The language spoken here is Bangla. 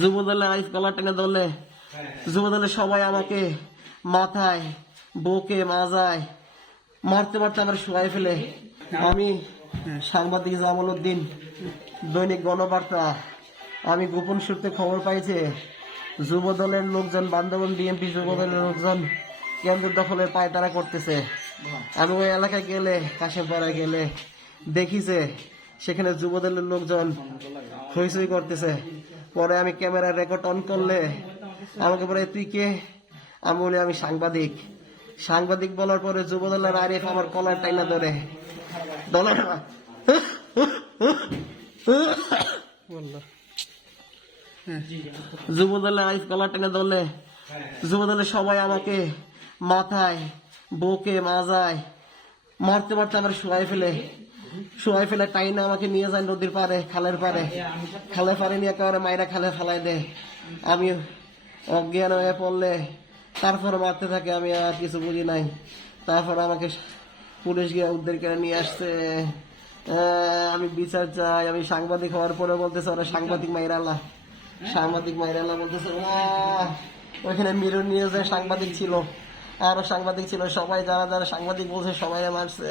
যুবদলের আইস গলা টেনে ধরলে যুবদলের সবাই আমাকে মাথায় বুকে মাজায় মারতে মারতে আমার শুয়াই ফেলে। আমি সাংবাদিক জামাল উদ্দিন, দৈনিক গণবার্তা। আমি গোপন সূত্রে খবর পাইছে যুবদলের লোকজন, বান্দরবান বিএনপি যুবদলের লোকজন কেন্দ্র দখলের পায়তারা করতেছে। আমি ওই এলাকায় গেলে, কাশেমপাড়ায় গেলে দেখিছে সেখানে যুবদলের লোকজন হইচই করতেছে। পরে আমি ক্যামেরা রেকর্ড অন করলে আমাকে বলে তুই কে? আমি বলি আমি সাংবাদিক। সাংবাদিক বলার পরে যুবদলের আরিফ আমার কলার টাইনা ধরে দলের যুবদলের আইস কলার টেনে ধরলে যুবদলের সবাই আমাকে মাথায় বুকে মাজায় মারতে মারতে আমার শুয়াই ফেলে টাইনা আমাকে নিয়ে যায় নদীর পারে, খালের পারে। খালে পারে নিয়ে একেবারে মাইরা খালে ফেলাই দেয়। আমি অজ্ঞান হয়ে পড়লে তারপরে মারতে থাকে। আমি আর কিছু বুঝি নাই। তারপর আমাকে পুলিশ গিয়ে উদ্ধার করে নিয়ে আসছে। আমি বিচার চাই। আমি সাংবাদিক হওয়ার পরে বলতেছে ওরা সাংবাদিক মাইরালা বলতেছে ওইখানে মিরর নিয়ে যে সাংবাদিক ছিল, আরো সাংবাদিক ছিল, সবাই যারা যারা সাংবাদিক বলছে সবাই মারছে।